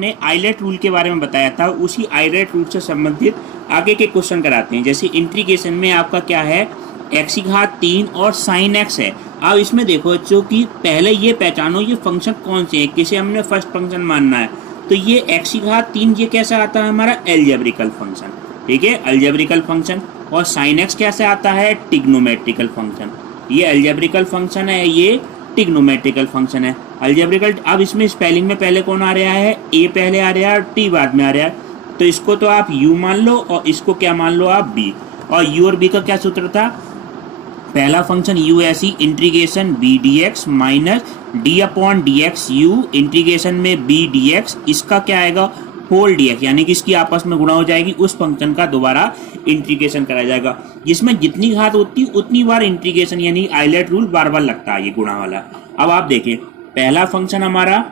हमने islet rule के बारे में बताया था, उसी आइलेट रूल से संबंधित आगे के क्वेश्चन कराते हैं। जैसे इंटीग्रेशन में आपका क्या है, x की घात 3 और साइन x है। अब इसमें देखो बच्चों कि पहले ये पहचानो ये फंक्शन कौन से हैं, किसे हमने फर्स्ट फंक्शन मानना है। तो ये x की घात 3 ये कैसा आता है, हमारा एल्जेब्रिकल फंक्शन, ठीक है, एल्जेब्रिकल फंक्शन। और साइन x कैसे आता है, ट्रिग्नोमेट्रिकल फंक्शन। ये एल्जेब्रिकल फंक्शन है, ये ट्रिग्नोमेट्रिकल फंक्शन है, एल्जेब्रिकल। अब इसमें स्पेलिंग में पहले कौन आ रहा है, a पहले आ रहा है और t बाद में आ रहा है। तो इसको तो आप u मान लो और इसको क्या मान लो आप b। और u और b का क्या सूत्र था, पहला फंक्शन u ऐसी integration b dx minus d upon dx u integration में b dx, इसका क्या आएगा होल dx, यानी कि इसकी आपस में गुणा हो जाएगी, उस फंक्शन का दोबारा इंटीग्रेशन कराया जाएगा। जिसमें जितनी घात होती है उतनी बार इंटीग्रेशन, यानी आइलेट रूल बार बार लगता है ये गुणा वाला। अब आप देखें पहला फंक्शन हमारा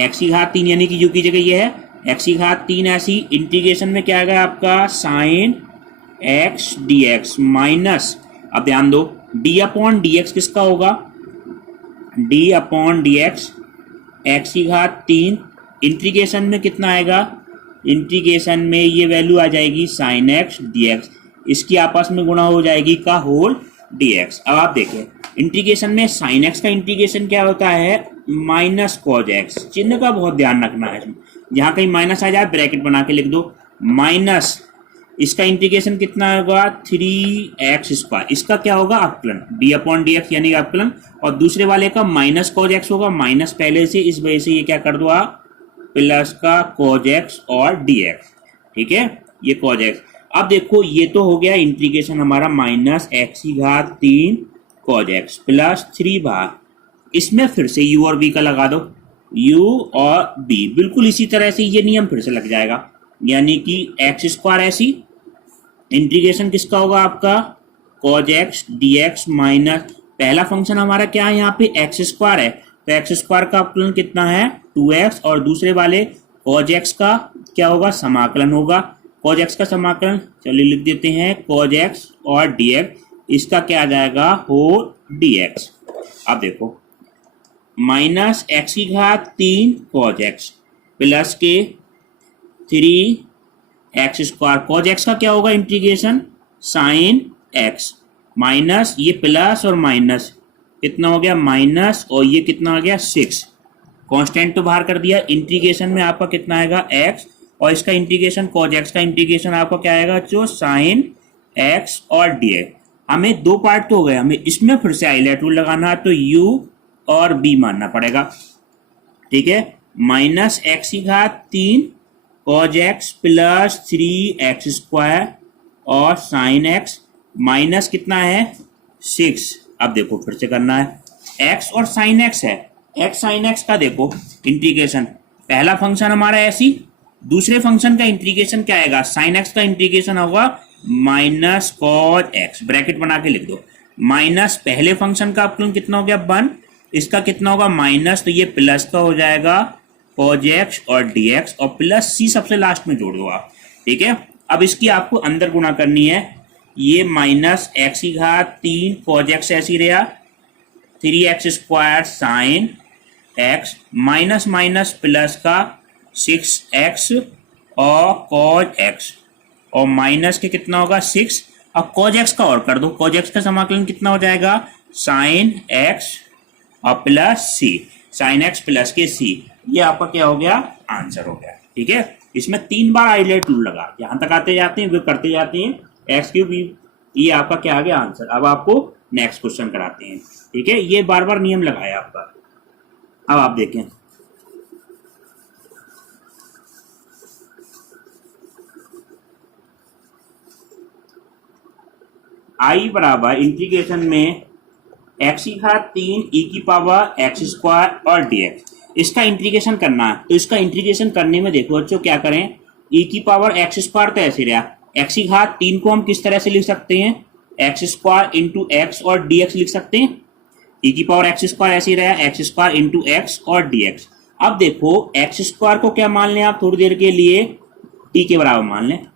x की घात 3 यानी कि u की जगह ये है x की घात 3 ऐसी इंटीग्रेशन में क्या आएगा आपका साइन x dx माइनस, अब ध्यान दो d अपॉन dx किसका होगा, d अपॉन dx x की घात 3 इंटीग्रेशन में कितना आएगा, इंटीग्रेशन में ये वैल्यू आ जाएगी साइन x dx, इसकी आपस में गुणा हो जाएगी का होल dx। अब आप देखिए इंटीग्रेशन में साइन x का इंटीग्रेशन क्या होता है, माइनस कॉज x, चिन्ह का बहुत ध्यान रखना है, जहां कहीं माइनस आ जाए ब्रैकेट बना के लिख दो, माइनस इसका इंटीग्रेशन कितना होगा 3x², इसका क्या होगा अवकलन d अपॉन dx यानी अवकलन, और दूसरे वाले का माइनस कॉज x होगा, माइनस पहले से, इस वजह से ये क्या कर दो आप प्लस का कॉज x और dx, ठीक है, ये कॉज x। अब देखो ये तो हो गया इंटीग्रेशन हमारा माइनस x की घात 3 कॉज x प्लस 3 भाग, इसमें फिर से u और b का लगा दो, u और b, बिल्कुल इसी तरह से ये नियम फिर से लग जाएगा, यानी कि x² ऐसी इंटीग्रेशन किसका होगा आपका cos x dx माइनस, पहला फंक्शन हमारा क्या है यहाँ पे x² है, तो x² का अवकलन कितना है 2x, और दूसरे वाले cos x का क्या होगा समाकलन होगा, cos x का समाकलन चलिए लिख देते हैं cos x और dx, इसका क्या आ जाएगा होल dx। अब देखो माइनस x की घात 3 cos x प्लस के 3x², cos x का क्या होगा इंटीग्रेशन साइन x माइनस ये प्लस और माइनस कितना हो गया माइनस, और ये कितना आ गया 6, कांस्टेंट तो बाहर कर दिया, इंटीग्रेशन में आपका कितना आएगा x, और इसका इंटीग्रेशन cos x का इंटीग्रेशन आपका क्या आएगा जो साइन x और dx। हमें दो पार्ट तो हो गए, हमें इसमें फिर से आइलेट रूल लगाना है, तो u और b मानना पड़ेगा, ठीक है, माइनस x की घात 3 cos x प्लस 3x² और साइन x माइनस कितना है 6। अब देखो फिर से करना है, x और साइन x है, x साइन x का देखो इंटीग्रेशन, पहला फंक्शन हमारा ऐसी, दूसरे फंक्शन का इंटीग्रेशन क्या आएगा, साइन x का इंटीग्रेशन होगा माइनस कॉज x, ब्रैकेट बना के लिख दो, माइनस पहले फंक्शन का अवकलन कितना हो गया 1, इसका कितना होगा माइनस, तो ये प्लस का हो जाएगा cos x और dx, और प्लस c सबसे लास्ट में जोड़ दो आप, ठीक है। अब इसकी आपको अंदर गुणा करनी है, ये माइनस x की घात 3 cos x ऐसी रहा, 3x² sine x minus minus plus का 6x और cos x, और माइनस के कितना होगा 6, अब cos x का और कर दो, cos x का समाकलन कितना हो जाएगा साइन x और plus c, sine x plus के c, ये आपका क्या हो गया आंसर हो गया, ठीक है। इसमें 3 बार आइलेट रूल लगा, यहां तक आते जाते हैं वे करते जाते हैं x3, ये आपका क्या आ गया आंसर। अब आपको नेक्स्ट क्वेश्चन कराते हैं, ठीक है, ये बार बार नियम लगाया आपका। अब आप देखें i बराबर इंटीग्रेशन में x की घात 3 e की पावर x² और dx, इसका इंटीग्रेशन करना है। तो इसका इंटीग्रेशन करने में देखो बच्चों क्या करें, e की पावर x² तो ऐसे रहा, x की घात 3 को हम किस तरह से लिख सकते हैं x² इंटू x और dx लिख सकते हैं, e की पावर x² ऐसे रहा x² इंटू x और dx। अब देखो x² को क्या मान लें आप थोड़ी देर के लिए t के बराबर मान लें,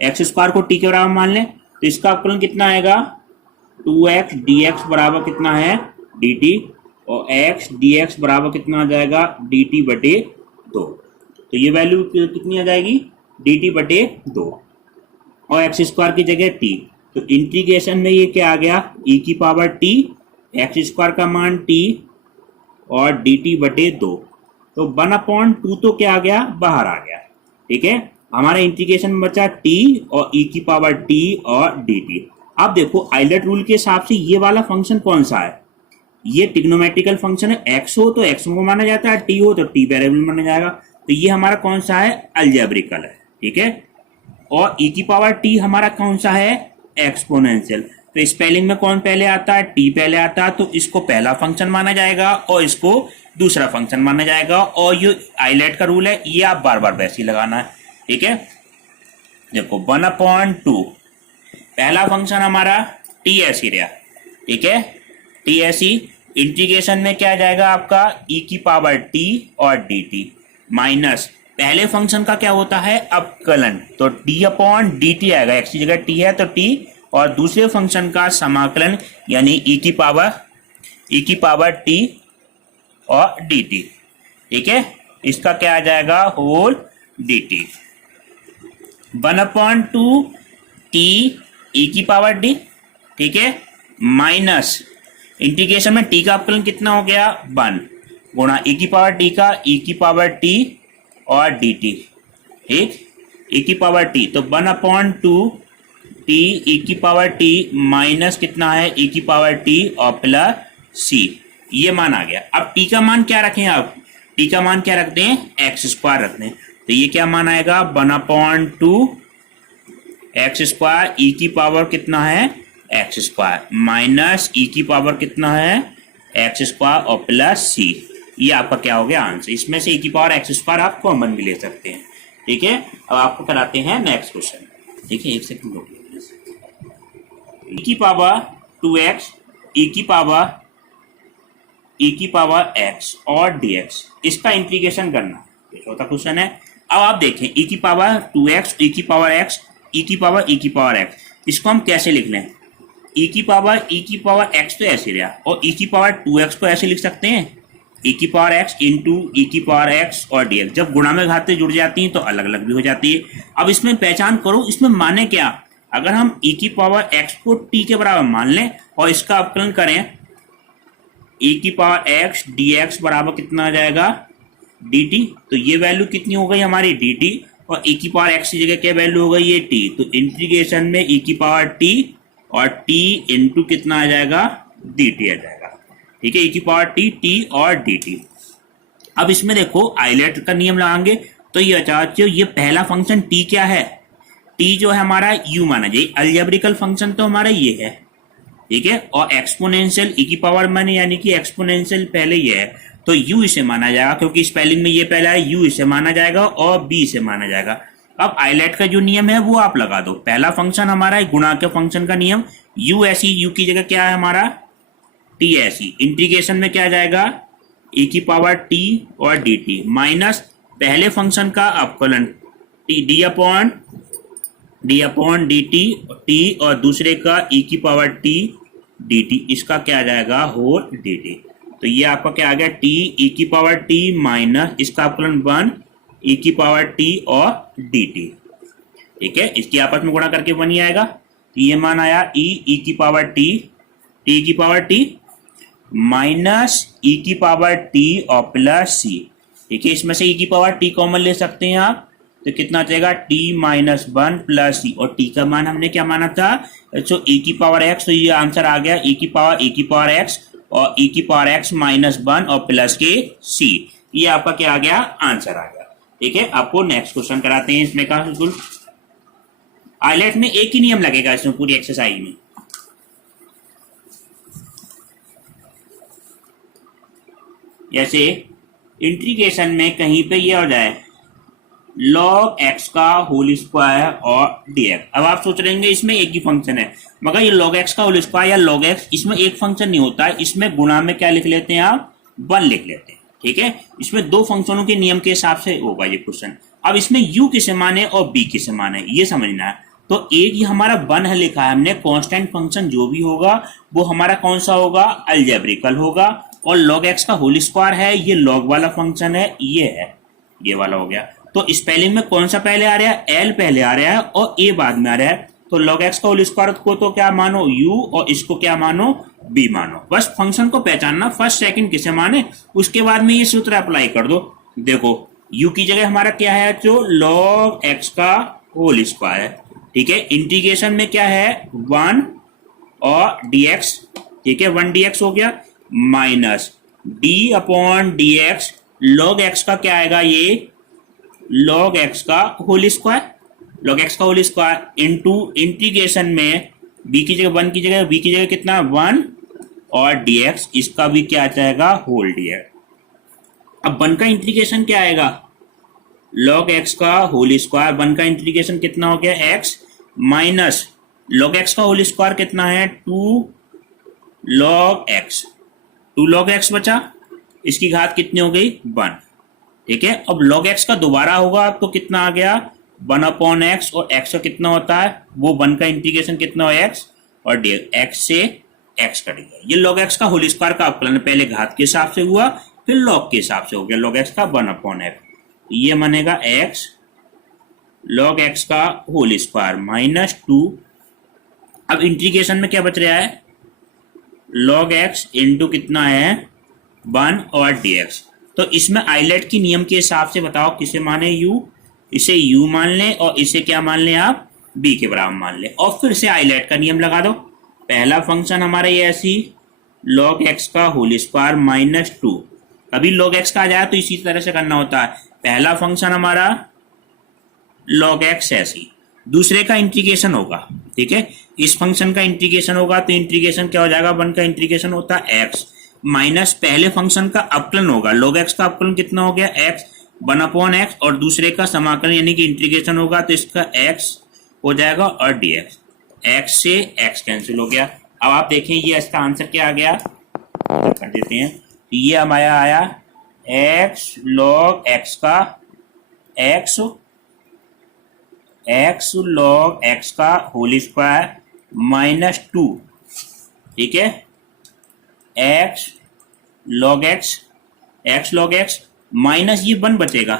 x² को t के बराबर मान लें, तो इसका अवकलन कितना आएगा 2x dx बराबर कितना है dt, और x dx बराबर कितना आ जाएगा dt/2। तो ये वैल्यू कितनी आ जाएगी, dt बटे 2 और एक्स स्क्वायर की जगह t। तो इंटीग्रेशन में ये क्या आ गया, e की पावर t, एक्स स्क्वायर का मान t और dt बटे 2। तो 1/2 तो क्या आ गया, बाहर आ गया। ठीक है, हमारा इंटीग्रेशन में बचा t और e की पावर t और dt। अब देखो आइलट रूल के हिसाब से ये वाला फंक्शन कौन सा है, ये ट्रिग्नोमेट्रिकल फंक्शन है। x हो तो x को माना जाता है, t हो तो t वेरिएबल माना जाएगा। तो ये हमारा कौन सा है, अलजेब्रिकल है। ठीक है, और e की पावर t हमारा कौन सा है, एक्सपोनेंशियल। तो स्पेलिंग में कौन पहले आता है, t पहले आता है, तो इसको पहला फंक्शन माना जाएगा और इसको दूसरा फंक्शन माना जाएगा। और ये आइलेट का रूल है, ये आप बार बार वैसे ही लगाना है। ठीक है, देखो 1/2 पहला फंक्शन हमारा टी ऐसी रहा। ठीक है, टी ऐसी इंटीग्रेशन में क्या आ जाएगा आपका, e की पावर t और dt माइनस पहले फंक्शन का क्या होता है, अवकलन, तो d/dt आएगा, x की जगह t है तो t, और दूसरे फंक्शन का समाकलन यानी e की पावर t और dt। ठीक है, इसका क्या आ जाएगा, होल dt 1/2 t e की पावर d। ठीक है, माइनस इंटीग्रेशन में t का अवकलन कितना हो गया, 1 गुणा e की पावर t का e की पावर t और dt। ठीक, e की पावर t, तो 1/2 t e की पावर t माइनस कितना है, e की पावर t और प्लस c, ये मान आ गया। अब t का मान क्या रखें, आप t का मान क्या रखते हैं, एक्स स्क्वायर रखते हैं। तो ये क्या मान आएगा, 1/2 एक्स स्क्वायर e की पावर कितना है, एक्स स्क्वायर माइनस e की पावर कितना है, एक्स स्क्वायर और प्लस c। ये आपका क्या हो गया आंसर। इसमें से e की पावर एक्स स्क्वायर आप कॉमन भी ले सकते हैं। ठीक है, अब आपको कराते हैं नेक्स्ट क्वेश्चन। देखिए एक सेकंड रुकिए, e की पावर 2x e की पावर x और dx, इसका इंटीग्रेशन करना, ये चौथा क्वेश्चन है। अब आप देखें e की पावर 2x e की पावर x e की पावर x, इसको हम कैसे लिख लें, e की पावर x तो ऐसे रहा, और e की पावर 2x को ऐसे लिख सकते हैं, e की पावर x इंटू e की पावर x और dx। जब गुणा में घातें जुड़ जाती हैं तो अलग अलग भी हो जाती है। अब इसमें पहचान करो, इसमें माने क्या, अगर हम e की पावर x को t के बराबर मान लें और इसका अवकलन करें, e की पावर x dx बराबर कितना आ जाएगा, dt। तो ये वैल्यू कितनी हो गई हमारी, dt, और e की पावर x की जगह क्या वैल्यू हो गई, ये t। तो इंटीग्रेशन में e की पावर t और t इंटू कितना आ जाएगा, dt आ जाएगा। ठीक है, e की पावर t और dt। अब इसमें देखो आइलेट का नियम लगाएंगे तो ये चाहते हो, ये पहला फंक्शन t क्या है, t जो है हमारा u माना जाए, अलजेब्रिकल फंक्शन तो हमारा ये है। ठीक है, और एक्सपोनेंशियल e की पावर माने यानी कि एक्सपोनेंशियल पहले ये है, तो u इसे माना जाएगा, क्योंकि स्पेलिंग में ये पहला है, u इसे माना जाएगा और b इसे माना जाएगा। अब आइलेट का जो नियम है वो आप लगा दो। पहला फंक्शन हमारा है गुणा के फंक्शन का नियम, u ऐसी, u की जगह क्या है हमारा, t ऐसी, इंटीग्रेशन में क्या जाएगा, e की पावर t और dt माइनस पहले फंक्शन का अवकलन d/dt t और दूसरे का e की पावर t dt, इसका क्या आ जाएगा, होल dt। तो ये आपका क्या आ गया, t e की पावर t माइनस इसका अवकलन 1 e की पावर t और dt। ठीक है, इसकी आपस में गुणा करके 1 ही आएगा। तो ये मान आया e की पावर t की पावर t माइनस e की पावर t और प्लस c। ठीक है, इसमें से e की पावर t कॉमन ले सकते हैं आप, तो कितना जाएगा, t माइनस 1 प्लस c, और t का मान हमने क्या माना था, तो e की पावर x, तो ये आंसर आ गया e की पावर x और e की पावर x माइनस 1 और प्लस के c। ये आपका क्या आ गया, आंसर आ गया। ठीक है, आपको नेक्स्ट क्वेश्चन कराते हैं। इसमें का बिल्कुल आइलेट में एक ही नियम लगेगा इसमें पूरी एक्सरसाइज में। जैसे इंटीग्रेशन में कहीं पे ये हो जाए log x का होल स्क्वायर और dx। अब आप सोच रहे हैं इसमें एक ही फंक्शन है, मगर ये log x का होल स्क्वायर या log x, इसमें एक फंक्शन नहीं होता है, इसमें गुणा में क्या लिख लेते हैं आप, 1 लिख लेते हैं। ठीक है, इसमें दो फंक्शनों के नियम के हिसाब से होगा ये क्वेश्चन। अब इसमें u किसे माने और b किसे माने ये समझना है। तो एक ये हमारा 1 है लिखा है हमने, कांस्टेंट फंक्शन जो भी होगा वो हमारा कौन सा होगा, अलजेब्रिकल होगा, और log x का होल स्क्वायर है, ये log वाला फंक्शन है, ये है, ये वाला हो गया। तो स्पेलिंग में कौन सा पहले आ रहा है, एल पहले आ रहा है और ए बाद में आ रहा है। तो log x का होल स्क्वायर को तो क्या मानो u और इसको क्या मानो b मानो। बस फंक्शन को पहचानना फर्स्ट सेकंड किसे माने, उसके बाद में ये सूत्र अप्लाई कर दो। देखो u की जगह हमारा क्या है, जो log x का होल स्क्वायर है, ठीक है। इंटीग्रेशन में क्या है 1 और dx, ठीक है, 1 dx हो गया, minus d upon dx log x का क्या आएगा, ये log x का होल स्क्वायर, log x का होल स्क्वायर इनटू इंटीग्रेशन में b की जगह 1 की जगह b की जगह कितना 1 और dx, इसका भी क्या आ जाएगा होल dx। अब 1 का इंटीग्रेशन क्या आएगा, log x का होल स्क्वायर, 1 का इंटीग्रेशन कितना हो गया x, माइनस log x का होल स्क्वायर कितना है 2 log x, 2 log x बचा, इसकी घात कितनी हो गई 1, ठीक है। अब log x का दोबारा होगा तो कितना आ गया 1 अपॉन एक्स, और x का कितना होता है वो 1 का इंटीग्रेशन कितना हो x और x से x कटेगा। ये log x का होल स्क्वायर का अवकलन पहले घात के हिसाब से हुआ, फिर log के हिसाब से हो गया log x का 1 अपॉन x, ये बनेगा x log x का होल स्क्वायर माइनस 2। अब इंटीग्रेशन में क्या बच रहा है log x इंटू कितना है 1 और dx। तो इसमें आइलेट की नियम के हिसाब से बताओ किसे माने u, इसे u मान लें और इसे क्या मान लें आप b के बराबर मान लें, और फिर से आइलेट का नियम लगा दो। पहला फंक्शन हमारा ये ऐसी log x का होल स्क्वायर माइनस 2, कभी log x का आ जाए तो इसी तरह से करना होता है। पहला फंक्शन हमारा log x ऐसी, दूसरे का इंटीग्रेशन होगा, ठीक है, इस फंक्शन का इंटीग्रेशन होगा तो इंटीग्रेशन क्या हो जाएगा 1 का इंटीग्रेशन होता है x, माइनस पहले फंक्शन का अपकलन होगा, log x का अपकलन कितना हो गया x 1 अपॉन x, और दूसरे का समाकलन यानी कि इंटीग्रेशन होगा तो इसका x हो जाएगा और dx, x से x कैंसिल हो गया। अब आप देखें ये इसका आंसर क्या आ गया, कर देते हैं, ये हमारा आया x log x का x log x का होल स्क्वायर माइनस 2, ठीक है, x log x माइनस ये 1 बचेगा,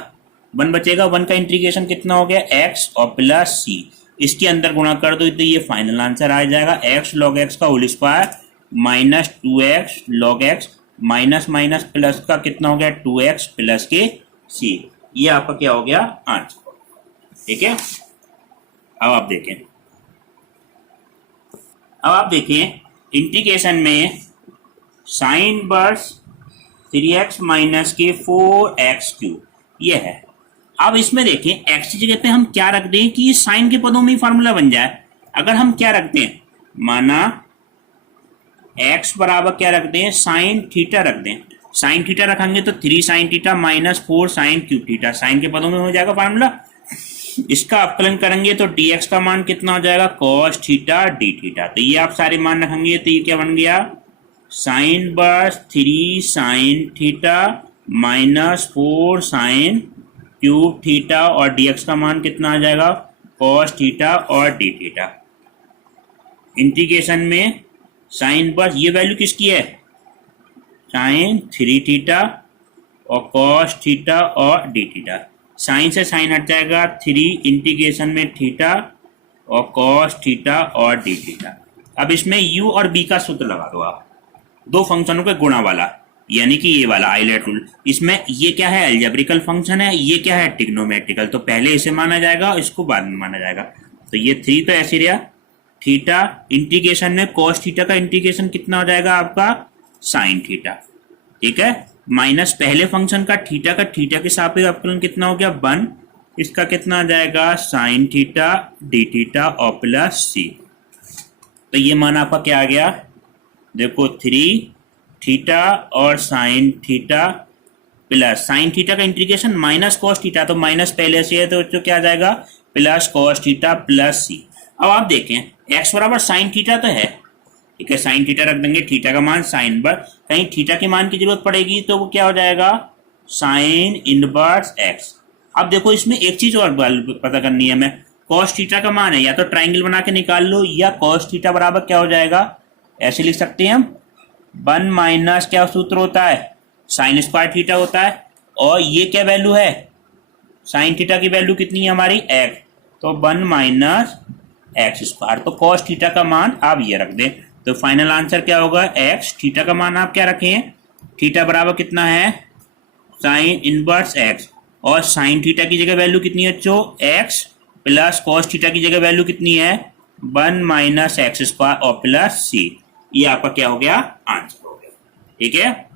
1 का इंटीग्रेशन कितना हो गया x और प्लस c, इसके अंदर गुणा कर दो तो ये फाइनल आंसर आ जाएगा x log x का whole square minus 2x log x, minus minus plus का कितना हो गया 2x प्लस के c, ये आपका क्या हो गया आंसर, ठीक है। अब आप देखें इंटीग्रेशन में साइन वर्स 3x माइनस के 4x3 ये है। अब इसमें देखें x की जगह पे हम क्या रख दें कि साइन के पदों में फॉर्मूला बन जाए। अगर हम क्या रखते हैं, माना x बराबर क्या रख दें साइन थीटा रख दें, साइन थीटा रखेंगे तो 3 sine theta minus 4 sine cube theta, sine के पदों में हो जाएगा फार्मूला। इसका अपकलन करेंगे तो dx का मान कितना हो जाएगा cos थीटा d थीटा, तो ये आप सारे मान रखेंगे तो ये क्या बन गया साइन वर्स 3 sine theta minus 4 sine cube theta, और dx का मान कितना आ जाएगा cos थीटा और d थीटा। इंटीग्रेशन में साइन वर्स ये वैल्यू किसकी है साइन 3 थीटा और cos थीटा और d थीटा, साइन से साइन हट जाएगा 3 इंटीग्रेशन में थीटा और cos थीटा और d थीटा। अब इसमें u और b का सूत्र लगा दो आप, दो फंक्शनों के गुणा वाला, यानी कि ये वाला आइलेट रूल। इसमें ये क्या है अलजेब्रिकल फंक्शन है, ये क्या है ट्रिग्नोमेट्रिकल, तो पहले इसे माना जाएगा और इसको बाद में माना जाएगा। तो ये 3 तो ऐसे रहा, थीटा इंटीग्रेशन में cos थीटा का इंटीग्रेशन कितना हो जाएगा आपका साइन थीटा, ठीक है, माइनस पहले फंक्शन का थीटा के सापेक्ष अपकलन कितना हो गया 1, इसका कितना आ जाएगा साइन थीटा डी थीटा और प्लस सी। तो ये मान आपका क्या आ गया देखो 3 थीटा और sine theta plus sine theta का इंटीग्रेशन माइनस cos थीटा, तो माइनस पहले से है तो क्या आ जाएगा प्लस cos थीटा प्लस सी। अब आप देखें x बराबर साइन थीटा तो है, ठीक है, साइन थीटा रख देंगे, थीटा का मान साइन पर, कहीं थीटा के मान की जरूरत पड़ेगी तो वो क्या हो जाएगा साइन इनवर्स x। अब देखो इसमें एक चीज और पता करनी है हमें, cos थीटा का मान है या तो ट्राइंगल बना के निकाल लो, या cos थीटा बराबर क्या हो जाएगा ऐसे लिख सकते हैं हम 1 माइनस क्या सूत्र होता है साइन स्क्वायर थीटा होता है, और ये क्या वैल्यू है साइन थीटा की वैल्यू कितनी है हमारी x, तो 1 माइनस एक्स स्क्वायर। तो कॉस थीटा का मान आप ये रख दें, तो फाइनल आंसर क्या होगा x। थीटा का मान आप क्या रखें, थीटा बराबर कितना है साइन इनवर्स x, और साइन थीटा की जगह वैल्यू कितनी है जो x, प्लस कॉस थीटा की जगह वैल्यू कितनी है 1 माइनस एक्स स्क्वायर और प्लस c। ये आपका क्या हो गया, आंसर हो गया। ठीक है,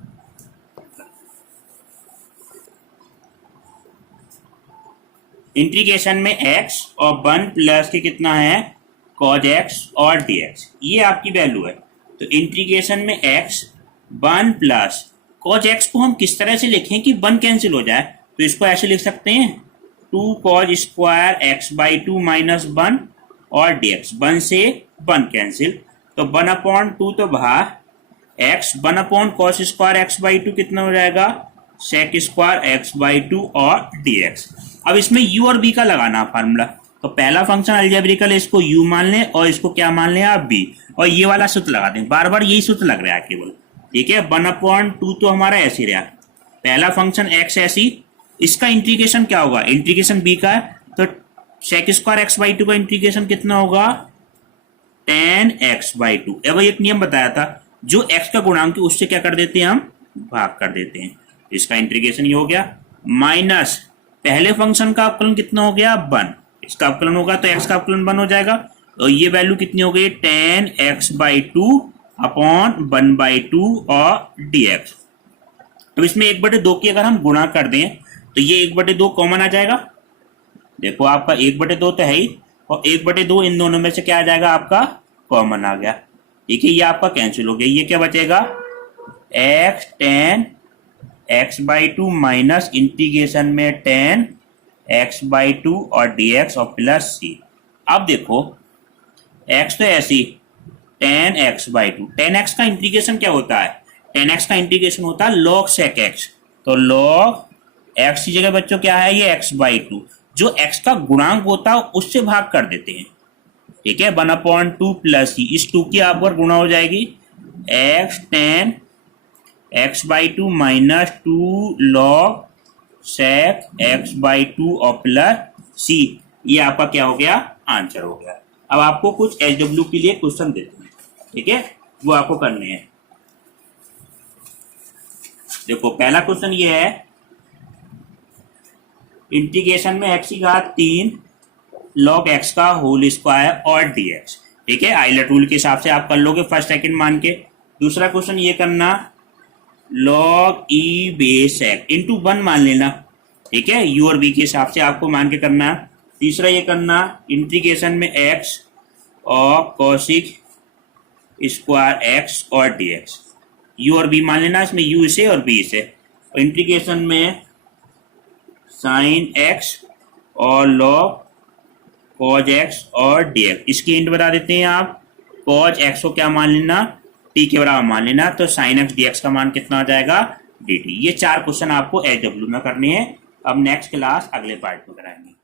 इंटीग्रेशन में x और 1 प्लस के कितना है cos x और dx, ये आपकी वैल्यू है। तो इंटीग्रेशन में x 1 प्लस cos x को हम किस तरह से लिखें कि 1 कैंसिल हो जाए, तो इसको ऐसे लिख सकते हैं 2 cos square x by 2 minus 1 और dx, 1 से 1 कैंसिल, तो 1/2 तो बाहर x, 1 cos square x by 2 कितना हो जाएगा sec स्क्वायर x बाई 2 और dx। अब इसमें u और b का लगाना फार्मूला, तो पहला फंक्शन अलजेब्रिकल, इसको u मान लें और इसको क्या मान लें आप b, और ये वाला सूत्र लगा दें, बार बार यही सूत्र लग रहा है केवल। ठीक है, 1/2 तो हमारा ऐसे रहा, पहला फंक्शन x ऐसी, इसका इंटीग्रेशन क्या होगा, इंटीग्रेशन b का है, तो sec स्क्वायर x बाई 2 का इंटीग्रेशन कितना होगा tan x बाई 2। अब एक नियम बताया था, जो x का गुणांक है उससे क्या कर देते हैं हम, भाग कर देते हैं। इसका इंटीग्रेशन ये हो गया, माइनस पहले फंक्शन का अवकलन कितना हो गया 1, इसका अवकलन होगा तो x का अवकलन 1 हो जाएगा, तो ये वैल्यू कितनी हो गई tan x बाई 2 अपॉन 1/2 और dx। अब इसमें 1/2 की अगर हम गुणा कर दें तो ये 1/2 कॉमन आ जाएगा, देखो आपका 1/2 तो है ही, और 1/2 इन दोनों में से क्या आ जाएगा आपका कॉमन आ गया। ठीक है, ये आपका कैंसिल हो गया, ये क्या बचेगा x tan x by 2 minus integration में tan x बाई 2 और dx और प्लस c। अब देखो x तो ऐसी tan x by 2, tan x का इंटीग्रेशन क्या होता है, tan x का इंटीग्रेशन होता है log sec x, तो log x की जगह बच्चों क्या है ये x बाई 2, जो x का गुणांक होता है उससे भाग कर देते हैं। ठीक है, 1/2 प्लस c, इस 2 की आप पर गुणा हो जाएगी x tan x by 2 minus 2 log sec x by 2 और प्लस c। ये आपका क्या हो गया, आंसर हो गया। अब आपको कुछ SW के लिए क्वेश्चन देते हैं, ठीक है, वो आपको करने हैं। देखो पहला क्वेश्चन ये है, इंटीग्रेशन में x की घात 3 log x का होल स्क्वायर और dx। ठीक है, आइलर रूल के हिसाब से आप कर लोगे फर्स्ट सेकंड मान के। दूसरा क्वेश्चन ये करना log e base x into 1 मान लेना। ठीक है, u और b के हिसाब से आपको मान के करना। तीसरा ये करना इंटीग्रेशन में x और कोसिक स्क्वायर x और dx, u और b मान लेना, इसमें u इसे और b इसे। इंटीग्रेशन में साइन x और log cos x और dx, इसकी इंट बता देते हैं आप, cos x को क्या मान लेना t के बराबर मान लेना, तो sin x dx का मान कितना हो जाएगा dt। ये 4 क्वेश्चन आपको SW में करने हैं। अब नेक्स्ट क्लास अगले पार्ट में कराएंगे।